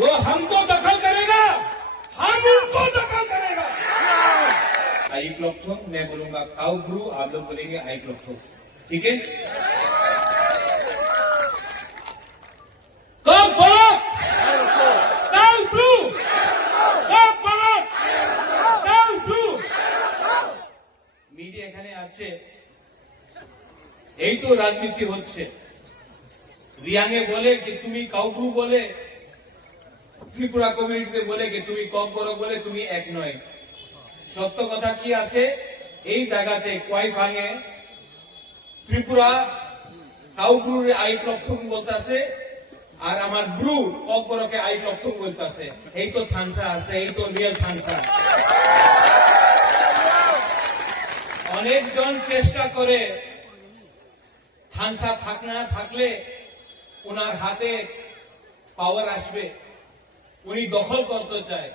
वो हमको दखल करेगा, हम उनको दखल करेगा। आई क्लॉक्थो, मैं बोलूंगा काउ ब्रू, आप लोग बोलेंगे आई क्लॉक्थो, ठीक है? মিডিয়া এখানে আছে, এই তো রাজনীতি হচ্ছে। রিয়াংয়ে বলে যে তুমি কাউব্রু বলে, ত্রিপুরা কমিউনিটিতে বলে যে তুমি কম বড় বলে তুমি এক নয়। সত্য কথা কি আছে, এই জায়গাতে কোয়াই ভাঙে ত্রিপুরা কাউব্রুরে আই ক্লপথুং বলতেছে, আর আমার ব্রু কক বড়কে আই ক্লপথুং বলতেছে। এই তো থানসা আছে, এই তো রিয়েল থানসা। অনেকজন চেষ্টা করে থানসা থাকলে ওনার হাতে পাওয়ার আসবে, উনি দখল করতে চায়।